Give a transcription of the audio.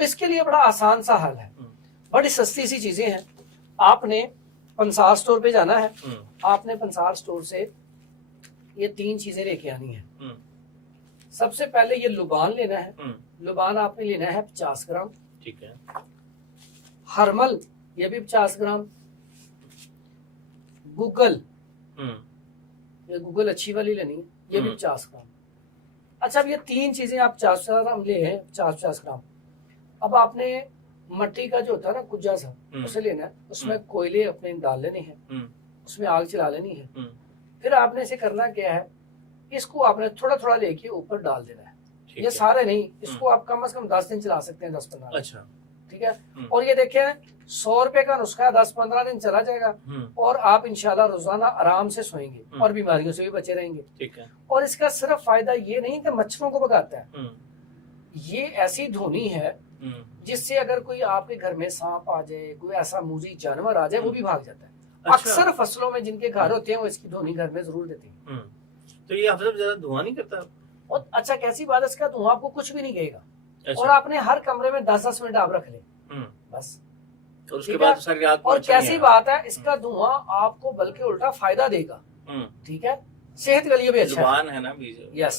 तो इसके लिए बड़ा आसान सा हल है, बड़ी सस्ती सी चीजें हैं। आपने पंसार स्टोर पे जाना है, आपने पंसार स्टोर से ये 3 चीजें लेके आनी है। सबसे पहले ये लुबान लेना है, लुबान आपने लेना है 50 ग्राम, ठीक है। हरमल ये भी 50 ग्राम, गूगल ये गूगल अच्छी वाली लेनी है, ये भी 50 ग्राम। अच्छा, अब ये 3 चीजें आप 50 ग्राम ले हैं, 50 ग्राम। अब आपने मट्टी का जो होता है ना कुज्जा सा, उसे लेना है, उसमें कोयले अपने डाल लेने हैं, उसमें आग चला लेनी है। फिर आपने इसे करना क्या है, इसको आपने थोड़ा थोड़ा लेके ऊपर डाल देना है। ये सारे नहीं, इसको आप कम से कम 10 दिन चला सकते हैं, 10-15। अच्छा, ठीक है। और ये देखें 100 रुपए का नुस्खा है, 10-15 दिन चला जाएगा और आप इंशाल्लाह रोजाना आराम से सोएंगे और बीमारियों से भी बचे रहेंगे। ठीक है। और इसका सिर्फ फायदा ये नहीं कि मच्छरों को भगाता है, ये ऐसी धुनी है जिससे अगर कोई आपके घर में सांप आ जाए, कोई ऐसा मूजी जानवर आ जाए, वो भी भाग जाता है। अच्छा। अक्सर फसलों में जिनके घर होते हैं वो इसकी धुनी घर में जरूर देते हैं। तो ये आपसे ज्यादा धुआं नहीं करता? और अच्छा, कैसी बात है, इसका धुआं आपको कुछ भी नहीं कहेगा। अच्छा। और आपने हर कमरे में 10-10 मिनट आप रख ले बस, और उसके बाद सारी रात को और अच्छा कैसी बात है, इसका धुआं आपको बल्कि उल्टा फायदा देगा। ठीक है, सेहत के लिए भी अच्छा जुबान है ना बीज। यस।